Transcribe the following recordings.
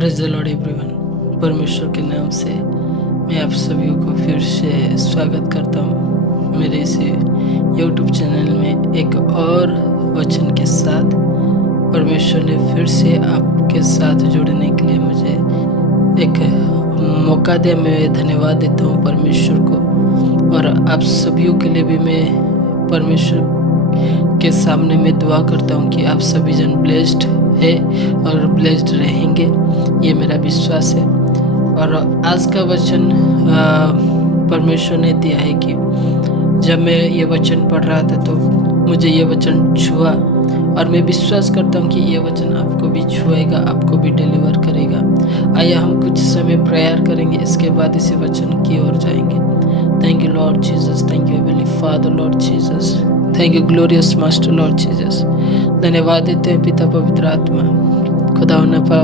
Praise the Lord everyone. परमेश्वर के नाम से मैं आप सभी को फिर से स्वागत करता हूँ मेरे इस यूट्यूब चैनल में एक और वचन के साथ। परमेश्वर ने फिर से आपके साथ जुड़ने के लिए मुझे एक मौका दिया। मैं धन्यवाद देता हूँ परमेश्वर को, और आप सभी के लिए भी मैं परमेश्वर के सामने में दुआ करता हूँ कि आप सभी जन ब्लेस्ड है और ब्लेस्ड रहेंगे, ये मेरा विश्वास है। और आज का वचन परमेश्वर ने दिया है कि जब मैं ये वचन पढ़ रहा था तो मुझे ये वचन छुआ, और मैं विश्वास करता हूँ कि ये वचन आपको भी छुएगा, आपको भी डिलीवर करेगा। आइए हम कुछ समय प्रेयर करेंगे, इसके बाद इसी वचन की ओर जाएंगे। Thank you Lord Jesus, thank you heavenly father Lord Jesus, thank you glorious master Lord Jesus. धन्यवाद देते हैं पिता पवित्र आत्मा, खुदा नफा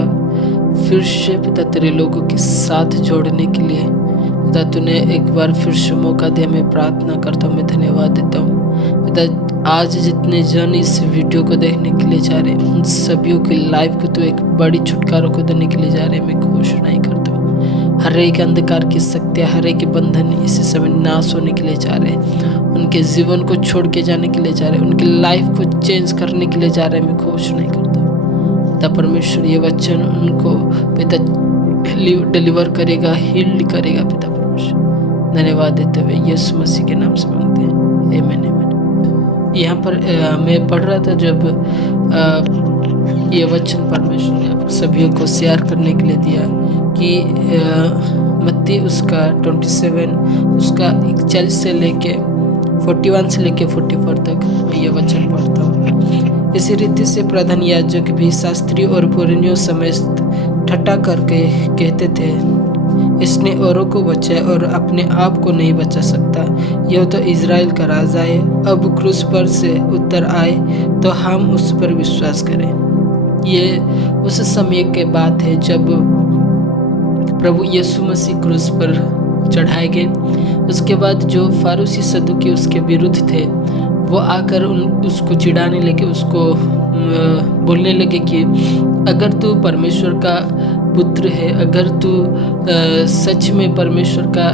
फिर से पिता तेरे लोगों के साथ जोड़ने के लिए पिता तूने एक बार फिर से मौका दिया। मैं प्रार्थना करता हूँ, मैं धन्यवाद देता हूँ पिता। आज जितने जन इस वीडियो को देखने के लिए जा रहे हैं उन सभी की लाइफ को तो एक बड़ी छुटकारा को देने के लिए जा रहे हैं। मैं घोषणा ही करता हूँ, हर एक अंधकार की शक्तियाँ, हर एक बंधन इसी समय नाश होने के लिए जा रहे हैं। उनके जीवन को छोड़ के जाने के लिए जा रहे हैं, उनकी लाइफ को चेंज करने के लिए जा रहे हैं। मैं घोषणा ही करता हूँ पिता परमेश्वर ये वचन उनको पिता डिलीवर करेगा, हील करेगा पिता परमेश्वर। धन्यवाद देते हुए यीशु मसीह के नाम से मांगते हैं, आमीन आमीन। यहाँ पर मैं पढ़ रहा था जब ये वचन परमेश्वर ने आप सभी को शेयर करने के लिए दिया कि मत्ती उसका 27 उसका 41 से लेके 41 से लेके 44 तक मैं ये वचन पढ़ता हूँ। इसी रीति से प्रधान याजक भी शास्त्री और पुरनियों समेत ठट्टा करके कहते थे, इसने औरों को बचाया और अपने आप को नहीं बचा सकता। यह तो इज़राइल का राजा है। अब क्रूस पर से उतर आए तो हम उस पर विश्वास करें। ये उस समय के बात है जब प्रभु यीशु मसीह क्रूस पर चढ़ाए गए। उसके बाद जो फारूसी सदुकी उसके विरुद्ध थे वो आकर उसको चिढ़ाने लगे, उसको बोलने लगे कि अगर तू परमेश्वर का पुत्र है, अगर तू सच में परमेश्वर का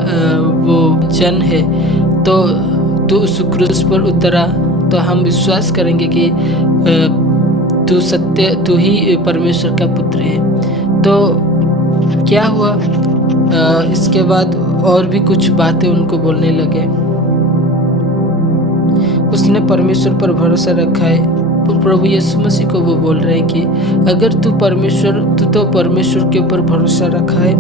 वो जन है तो तू उस क्रूस पर उतरा तो हम विश्वास करेंगे कि तू ही परमेश्वर का पुत्र है। तो क्या हुआ, इसके बाद और भी कुछ बातें उनको बोलने लगे। उसने परमेश्वर पर भरोसा रखा है। प्रभु यीशु मसीह को वो बोल रहे हैं कि अगर तू तो परमेश्वर के ऊपर भरोसा रखा है,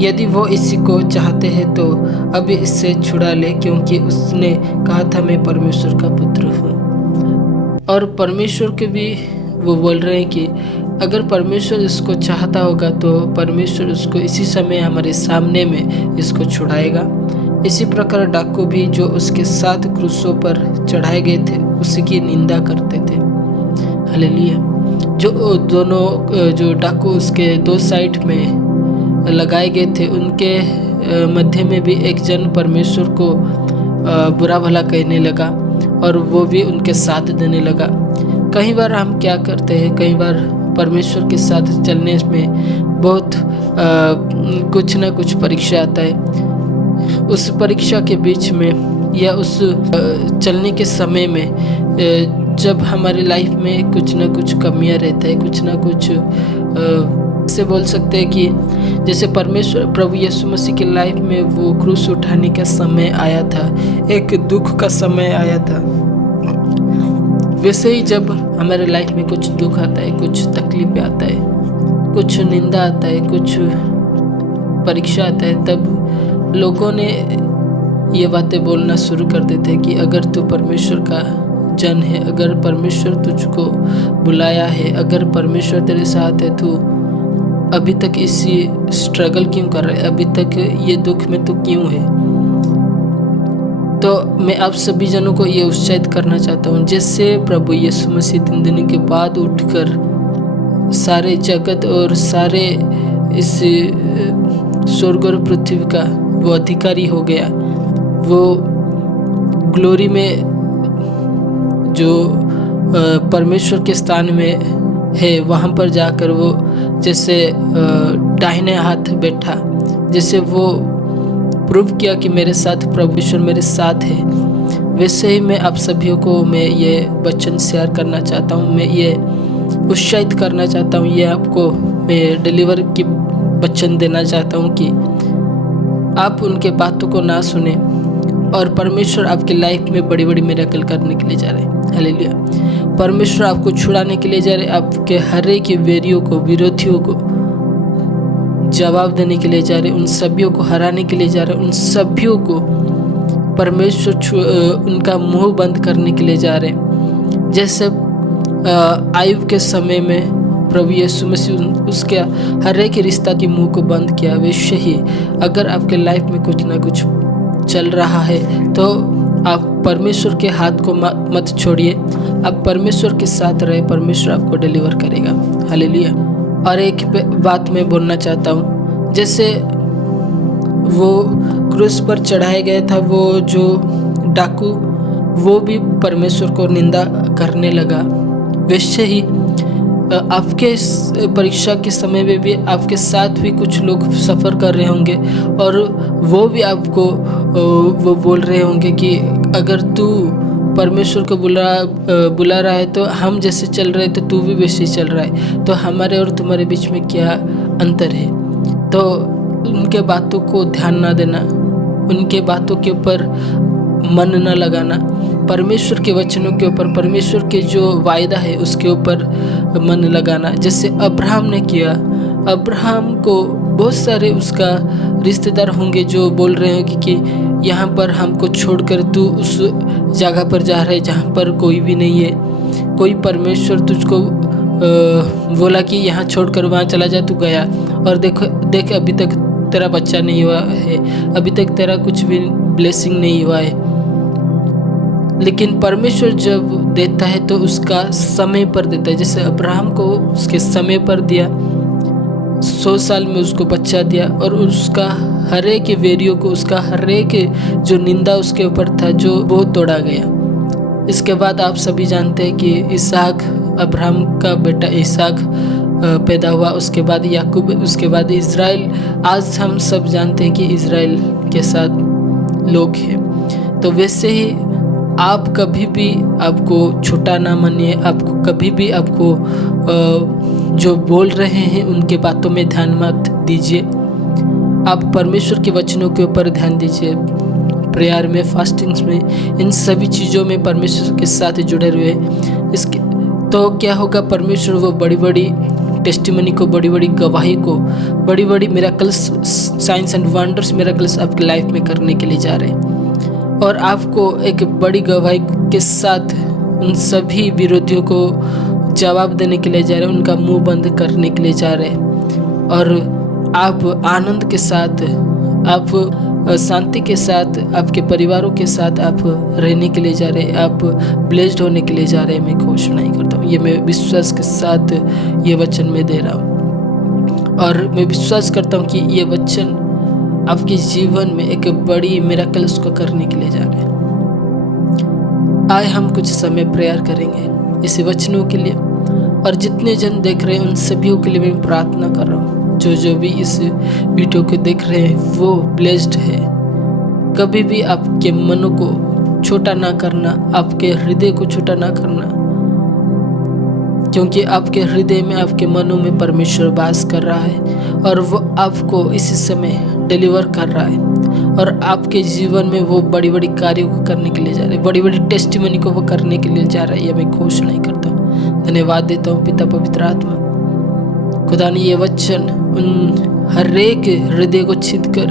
यदि वो इसी को चाहते हैं तो अभी इससे छुड़ा ले, क्योंकि उसने कहा था मैं परमेश्वर का पुत्र हूँ। और परमेश्वर के भी वो बोल रहे हैं कि अगर परमेश्वर इसको चाहता होगा तो परमेश्वर उसको इसी समय हमारे सामने में इसको छुड़ाएगा। इसी प्रकार डाकू भी जो उसके साथ क्रूसों पर चढ़ाए गए थे उसकी निंदा करते थे। हालेलुया। जो दोनों जो डाकू उसके दो साइड में लगाए गए थे उनके मध्य में भी एक जन परमेश्वर को बुरा भला कहने लगा और वो भी उनके साथ देने लगा। कई बार हम क्या करते हैं, कई बार परमेश्वर के साथ चलने में बहुत कुछ ना कुछ परीक्षा आता है। उस परीक्षा के बीच में या उस चलने के समय में जब हमारी लाइफ में कुछ ना कुछ कमियां रहता है, कुछ ना कुछ से बोल सकते हैं कि जैसे परमेश्वर प्रभु यीशु मसीह की लाइफ में वो क्रूस उठाने का समय आया था, एक दुख का समय आया था। वैसे ही जब हमारे लाइफ में कुछ दुख आता है, कुछ तकलीफ आता है, कुछ निंदा आता है, कुछ परीक्षा आता है, तब लोगों ने ये बातें बोलना शुरू कर देते हैं कि अगर तू परमेश्वर का जन है, अगर परमेश्वर तुझको बुलाया है, अगर परमेश्वर तेरे साथ है, तू अभी तक इसी स्ट्रगल क्यों कर रहा है, अभी तक ये दुख में तू क्यों है। तो मैं आप सभी जनों को ये उत्साहित करना चाहता हूँ, जैसे प्रभु यीशु मसीह 3 दिन के बाद उठकर सारे जगत और सारे इस स्वर्ग और पृथ्वी का वो अधिकारी हो गया, वो ग्लोरी में जो परमेश्वर के स्थान में है वहाँ पर जाकर वो जैसे दाहिने हाथ बैठा, जैसे वो प्रूव किया कि मेरे साथ प्रभु ईश्वर मेरे साथ है, वैसे ही मैं आप सभी को मैं ये वचन शेयर करना चाहता हूँ, मैं ये उत्साहित करना चाहता हूँ, ये आपको मैं डिलीवर की वचन देना चाहता हूँ कि आप उनके बातों को ना सुने और परमेश्वर आपकी लाइफ में बड़ी बड़ी मिरेकल करने के लिए जा रहे हैं। हालेलुया। परमेश्वर आपको छुड़ाने के लिए जा रहे हैं, आपके हर एक वेरियों को, विरोधियों को जवाब देने के लिए जा रहे हैं, उन सभियों को हराने के लिए जा रहे हैं, उन सभियों को परमेश्वर उनका मुंह बंद करने के लिए जा रहे हैं। जैसे आयुब के समय में प्रभु यीशु मसीह उसके हर एक रिश्ता के मुंह को बंद किया, वैसे ही अगर आपके लाइफ में कुछ ना कुछ चल रहा है तो आप परमेश्वर के हाथ को मत छोड़िए, आप परमेश्वर के साथ रहे, परमेश्वर आपको डिलीवर करेगा। हालेलुया। और एक बात मैं बोलना चाहता हूँ, जैसे वो क्रूस पर चढ़ाया गया था, वो जो डाकू वो भी परमेश्वर को निंदा करने लगा, वैसे ही आपके परीक्षा के समय में भी आपके साथ भी कुछ लोग सफ़र कर रहे होंगे और वो भी आपको वो बोल रहे होंगे कि अगर तू परमेश्वर को बुला रहा है तो हम जैसे चल रहे तो तू भी वैसे ही चल रहा है, तो हमारे और तुम्हारे बीच में क्या अंतर है। तो उनके बातों को ध्यान ना देना, उनके बातों के ऊपर मन न लगाना, परमेश्वर के वचनों के ऊपर, परमेश्वर के जो वायदा है उसके ऊपर मन लगाना। जैसे अब्राहम ने किया, अब्राहम को बहुत सारे उसका रिश्तेदार होंगे जो बोल रहे हैं कि यहाँ पर हमको छोड़कर तू उस जगह पर जा रहा है जहाँ पर कोई भी नहीं है, कोई परमेश्वर तुझको बोला कि यहाँ छोड़कर वहाँ चला जा, तू गया और देख अभी तक तेरा बच्चा नहीं हुआ है, अभी तक तेरा कुछ भी ब्लेसिंग नहीं हुआ है। लेकिन परमेश्वर जब देता है तो उसका समय पर देता है। जैसे अब्राहम को उसके समय पर दिया, 100 साल में उसको बच्चा दिया और उसका हर एक वेरियों को, उसका हर एक जो निंदा उसके ऊपर था जो वो तोड़ा गया। इसके बाद आप सभी जानते हैं कि इसहाक, अब्राहम का बेटा इसहाक पैदा हुआ, उसके बाद याकूब, उसके बाद इज़राइल। आज हम सब जानते हैं कि इज़राइल के साथ लोग हैं। तो वैसे ही आप कभी भी आपको छोटा ना मानिए, आपको कभी भी आपको जो बोल रहे हैं उनके बातों में ध्यान मत दीजिए। आप परमेश्वर के वचनों के ऊपर ध्यान दीजिए, प्रेयर में, फास्टिंग्स में, इन सभी चीज़ों में परमेश्वर के साथ जुड़े हुए। इसके तो क्या होगा, परमेश्वर वो बड़ी बड़ी टेस्टिमनी को, बड़ी बड़ी गवाही को, बड़ी बड़ी miracles, science and wonders miracles आपकी लाइफ में करने के लिए जा रहे हैं और आपको एक बड़ी गवाही के साथ उन सभी विरोधियों को जवाब देने के लिए जा रहे हैं, उनका मुंह बंद करने के लिए जा रहे हैं। और आप आनंद के साथ, आप शांति के साथ, आपके परिवारों के साथ आप रहने के लिए जा रहे हैं, आप ब्लेस्ड होने के लिए जा रहे हैं। मैं घोषणा ही करता हूँ, ये मैं विश्वास के साथ ये वचन मैं दे रहा हूँ और मैं विश्वास करता हूँ कि ये वचन आपके जीवन में एक बड़ी मिरेकल उसको करने के लिए जा रहे हैं। आए हम कुछ समय प्रेयर करेंगे इस वचनों के लिए, और जितने जन देख रहे हैं उन सभी के लिए मैं प्रार्थना कर रहा हूँ। जो भी इस वीडियो को देख रहे हैं वो ब्लेस्ड है। कभी भी आपके मनों को छोटा ना करना, आपके हृदय को छोटा ना करना, क्योंकि आपके हृदय में, आपके मनों में परमेश्वर वास कर रहा है और वो आपको इसी समय डिलीवर कर रहा है और आपके जीवन में वो बड़ी बड़ी कार्यों को करने के लिए जा रहा है, बड़ी बड़ी टेस्टिमनी को वो करने के लिए जा रहा है। ये मैं घोषणा ही करता हूँ। धन्यवाद देता हूँ पिता पवित्र आत्मा, खुदा ने ये वचन उन हर एक हृदय को छीद कर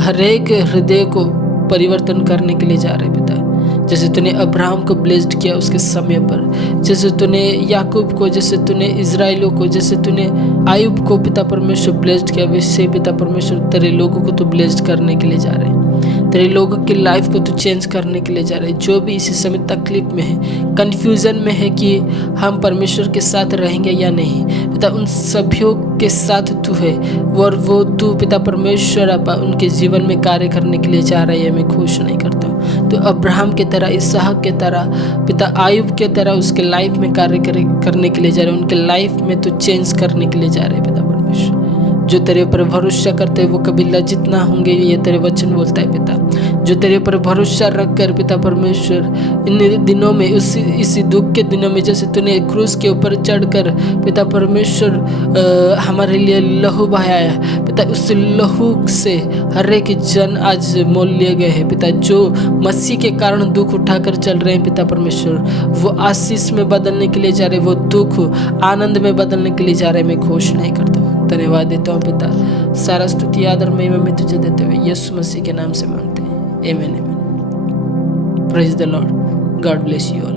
हर एक हृदय को परिवर्तन करने के लिए जा रहे पिता। जैसे तूने अब्राहम को ब्लेस्ड किया उसके समय पर, जैसे तूने याकूब को, जैसे तूने इज़राइलों को, जैसे तूने आयुब को पिता परमेश्वर ब्लेस्ड किया, वैसे पिता परमेश्वर तेरे लोगों को तो ब्लेस्ड करने के लिए जा रहे हैं। तेरे लोगों की लाइफ को तू चेंज करने के लिए जा रहा है। जो भी इसी समय तकलीफ में है, कन्फ्यूज़न में है कि हम परमेश्वर के साथ रहेंगे या नहीं, पिता उन सभीयों के साथ तू है और वो तू पिता परमेश्वर अपा उनके जीवन में कार्य करने के लिए जा रही है। मैं खुश नहीं करता हूँ। तो अब्राहम के तरह, इसहाक के तरह, पिता आयुब के तरह उसके लाइफ में कार्य करने के लिए जा रहे हैं। उनके लाइफ में तू चेंज करने के लिए जा रहे हैं पिता परमेश्वर। जो तेरे ऊपर भरोसा करते हैं वो कभी लज्जित ना होंगे, ये तेरे वचन बोलता है पिता। जो तेरे ऊपर भरोसा रख कर पिता परमेश्वर इन दिनों में, इसी दुख के दिनों में, जैसे तूने क्रूस के ऊपर चढ़कर पिता परमेश्वर हमारे लिए लहू बहाया पिता, उस लहू से हर एक जन आज मोल लिए गए हैं पिता। जो मसीह के कारण दुख उठाकर चल रहे हैं पिता परमेश्वर, वो आशीष में बदलने के लिए जा रहे, वो दुख आनंद में बदलने के लिए जा रहे। मैं घोष नहीं करता हूँ, धन्यवाद देता हूँ पिता। सारा स्तुति आदर महिमा में तुझे देते हुए यीशु मसीह के नाम से मांगते हैं, आमीन आमीन। Praise the Lord, God bless you all.